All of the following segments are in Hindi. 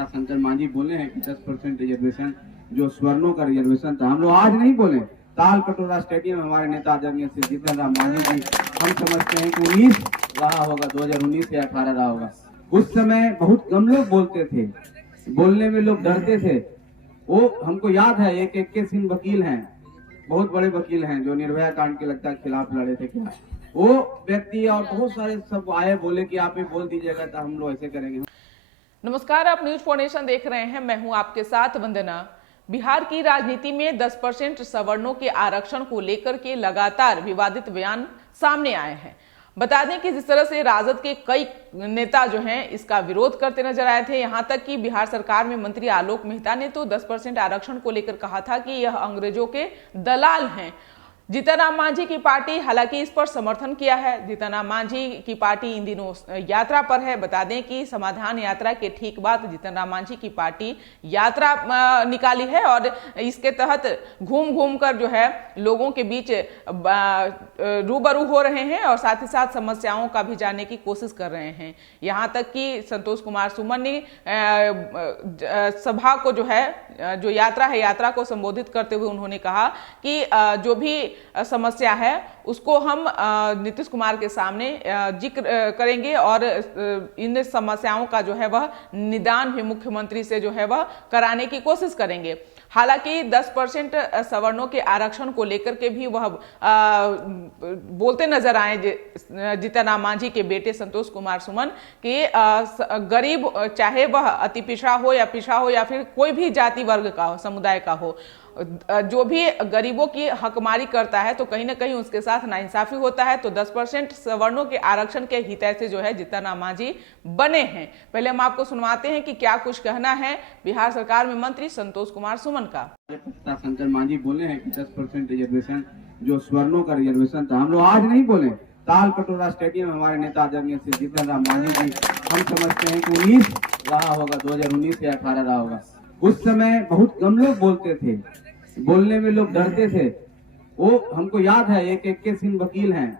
प्रवक्ता शंकर मांझी बोले हैं कि 10% रिजर्वेशन जो स्वर्णों का रिजर्वेशन था, हम लोग आज नहीं बोले। ताल कटोरा स्टेडियम में हमारे नेता आदरणीय श्री जीतन राम मांझी जी, हम समझते हैं कि 19 रहा होगा, 2019 या 18 रहा होगा। उस समय बहुत कम लोग बोलते थे, बोलने में लोग डरते थे। वो हमको याद है, एक के सिंह वकील हैं, बहुत बड़े वकील हैं, जो निर्भया कांड के लगता है खिलाफ लड़े थे। क्या वो व्यक्ति और बहुत सारे सब आए, बोले कि आप ही बोल दीजिएगा तो हम लोग ऐसे करेंगे। नमस्कार, आप न्यूज फाउंडेशन देख रहे हैं, मैं हूं आपके साथ वंदना। बिहार की राजनीति में 10% सवर्णों के आरक्षण को लेकर के लगातार विवादित बयान सामने आए हैं। बता दें कि जिस तरह से राजद के कई नेता जो हैं इसका विरोध करते नजर आए थे, यहां तक कि बिहार सरकार में मंत्री आलोक मेहता ने तो 10% आरक्षण को लेकर कहा था कि यह अंग्रेजों के दलाल हैं। जीतन राम मांझी की पार्टी हालांकि इस पर समर्थन किया है। जीतन राम मांझी की पार्टी इन दिनों यात्रा पर है। बता दें कि समाधान यात्रा के ठीक बाद जीतन राम मांझी की पार्टी यात्रा निकाली है और इसके तहत घूम घूम कर जो है लोगों के बीच रूबरू हो रहे हैं और साथ ही साथ समस्याओं का भी जानने की कोशिश कर रहे हैं। यहां तक कि संतोष कुमार सुमन ने सभा को जो है, जो यात्रा है, यात्रा को संबोधित करते हुए उन्होंने कहा कि जो भी समस्या है उसको हम नीतीश कुमार के सामने जिक्र करेंगे और इन समस्याओं का जो है वह निदान भी मुख्यमंत्री से जो है वह कराने की कोशिश करेंगे। हालांकि 10% सवर्णों के आरक्षण को लेकर के भी वह बोलते नजर आए जीतन राम मांझी के बेटे संतोष कुमार सुमन कि गरीब, चाहे वह अति पिछड़ा हो या पिछड़ा हो या फिर कोई भी जाति वर्ग का हो, समुदाय का हो, जो भी गरीबों की हकमारी करता है तो कहीं ना कहीं उसके साथ नाइंसाफी होता है। तो 10% सवर्णों के आरक्षण के हितैषी जो है जीतन राम मांझी बने हैं। पहले हम आपको सुनवाते हैं कि क्या कुछ कहना है बिहार सरकार में मंत्री संतोष कुमार सुमन का। प्रवक्ता शंकर मांझी बोले हैं कि 10% रिजर्वेशन जो स्वर्णों का रिजर्वेशन था, हम लोग आज नहीं बोले। ताल कटोरा स्टेडियम में हमारे नेता आदरणीय श्री जीतन राम मांझी जी, हम समझते हैं कि 19 रहा होगा, 2019 या 18 रहा होगा। उस समय बहुत कम लोग बोलते थे, बोलने में लोग डरते थे। वो हमको याद है, एक के सिंह वकील हैं,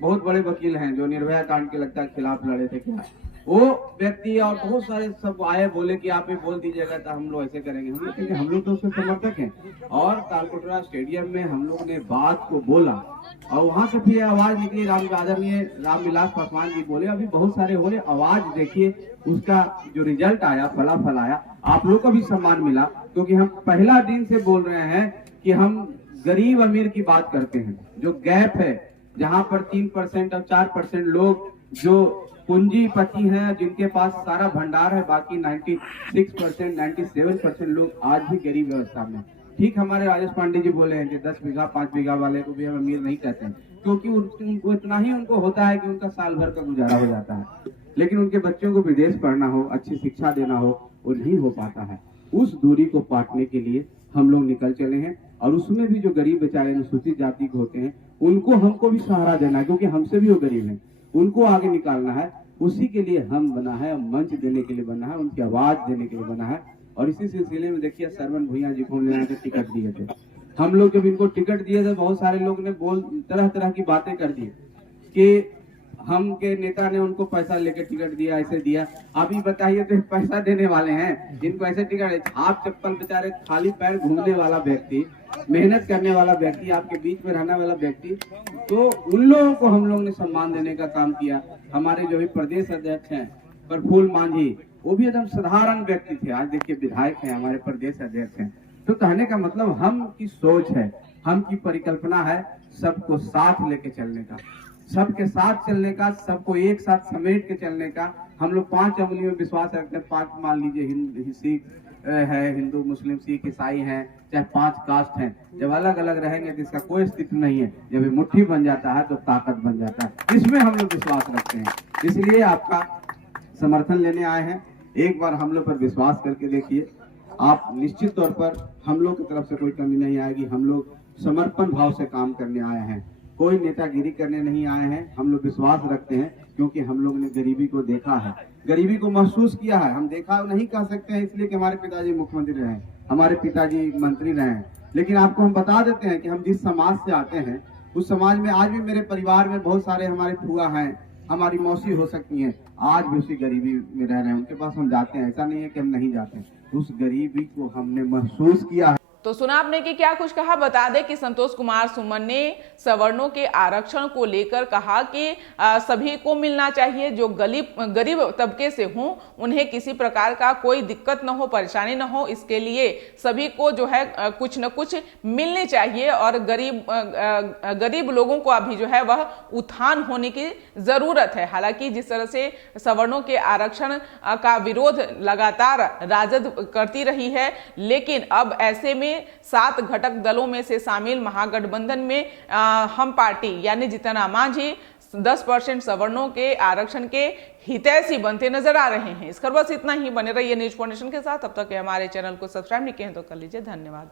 बहुत बड़े वकील हैं, जो निर्भया कांड के लगता है खिलाफ लड़े थे। क्या वो व्यक्ति और बहुत सारे सब आए, बोले कि आप ही बोल दीजिएगा तो हम लोग ऐसे करेंगे। हम लोग तो उसके समर्थक हैं और तालकोटरा स्टेडियम में हम लोग ने बात को बोला और वहां से फिर आवाज निकली। आदरणीय रामविलास पासवान जी बोले, अभी बहुत सारे हो रहे, आवाज देखिए, उसका जो रिजल्ट आया, फलाफल आया, आप लोग को भी सम्मान मिला। क्योंकि हम पहला दिन से बोल रहे हैं कि हम गरीब अमीर की बात करते हैं। जो गैप है, जहां पर 3% और 4% लोग जो पूंजीपति हैं, जिनके पास सारा भंडार है, बाकी 96%, 97% लोग आज भी गरीब व्यवस्था में। ठीक हमारे राजेश पांडे जी बोले हैं कि 10 बीघा 5 बीघा वाले को भी हम अमीर नहीं कहते हैं, क्योंकि उनको इतना ही उनको होता है कि उनका साल भर का गुजारा हो जाता है। लेकिन उनके बच्चों को विदेश पढ़ना हो, अच्छी शिक्षा देना हो, वो नहीं हो पाता है। उस दूरी को पाटने के लिए हम लोग निकल चले हैं और उसमें भी जो गरीब बेचारे अनुसूचित जाति के होते हैं, उनको हमको भी सहारा देना है, क्योंकि हमसे भी वो गरीब हैं, उनको आगे निकालना है। उसी के लिए हम बना है, मंच देने के लिए बना है, उनकी आवाज देने के लिए बना है। और इसी सिलसिले में देखिए, सरवन भुइया जी को लेना के टिकट दिए थे हम लोग। जब इनको टिकट दिए थे, बहुत सारे लोग ने तरह तरह की बातें कर दी कि हम के नेता ने उनको पैसा लेकर टिकट दिया, ऐसे दिया। अभी बताइए, तो पैसा देने वाले हैं जिनको ऐसे टिकट, हाथ चप्पल बेचारे खाली पैर घूमने वाला व्यक्ति, मेहनत करने वाला व्यक्ति, आपके बीच में रहने वाला व्यक्ति, तो उन लोगों को हम लोग ने सम्मान देने का काम किया। हमारे जो भी प्रदेश अध्यक्ष हैं प्रफुल्ल मांझी, वो भी एकदम साधारण व्यक्ति थे, आज देखिए विधायक हैं, हमारे प्रदेश अध्यक्ष हैं। तो कहने का मतलब हम की सोच है, हम की परिकल्पना है सबको साथ लेके चलने का, सबके साथ चलने का, सबको एक साथ समेट के चलने का। हम लोग 5 अंगुलियों में विश्वास रखते हैं। 5 मान लीजिए सिख है, हिंदू, मुस्लिम, सिख, ईसाई हैं, चाहे 5 कास्ट हैं। जब अलग अलग रहेंगे तो इसका कोई अस्तित्व नहीं है। जब ये मुट्ठी बन जाता है तो ताकत बन जाता है। इसमें हम लोग विश्वास रखते हैं, इसलिए आपका समर्थन लेने आए हैं। एक बार हम लोग पर विश्वास करके देखिए, आप निश्चित तौर पर हम लोग की तरफ से कोई कमी नहीं आएगी। हम लोग समर्पण भाव से काम करने आए हैं, कोई नेतागिरी करने नहीं आए हैं। हम लोग विश्वास रखते हैं, क्योंकि हम लोग ने गरीबी को देखा है, गरीबी को महसूस किया है। हम देखा नहीं कह सकते हैं, इसलिए कि हमारे पिताजी मुख्यमंत्री रहे, हमारे पिताजी मंत्री रहे। लेकिन आपको हम बता देते हैं कि हम जिस समाज से आते हैं, उस समाज में आज भी मेरे परिवार में बहुत सारे हमारे फुआ हैं, हमारी मौसी हो सकती हैं, आज भी उसी गरीबी में रह रहे हैं, उनके पास हम जाते हैं, ऐसा नहीं है कि हम नहीं जाते हैं। उस गरीबी को हमने महसूस किया है। तो सुना आपने कि क्या कुछ कहा। बता दें कि संतोष कुमार सुमन ने सवर्णों के आरक्षण को लेकर कहा कि सभी को मिलना चाहिए, जो गरीब तबके से हों उन्हें किसी प्रकार का कोई दिक्कत न हो, परेशानी न हो, इसके लिए सभी को जो है कुछ न कुछ मिलने चाहिए और गरीब लोगों को अभी जो है वह उत्थान होने की जरूरत है। हालांकि जिस तरह से सवर्णों के आरक्षण का विरोध लगातार राजद करती रही है, लेकिन अब ऐसे में 7 घटक दलों में से शामिल महागठबंधन में हम पार्टी यानी जीतन राम मांझी 10% सवर्णों के आरक्षण के हितैषी बनते नजर आ रहे हैं। इस खबर बस इतना ही। बने रहिए न्यूज फाउंडेशन के साथ। अब तक हमारे चैनल को सब्सक्राइब नहीं किए तो कर लीजिए। धन्यवाद।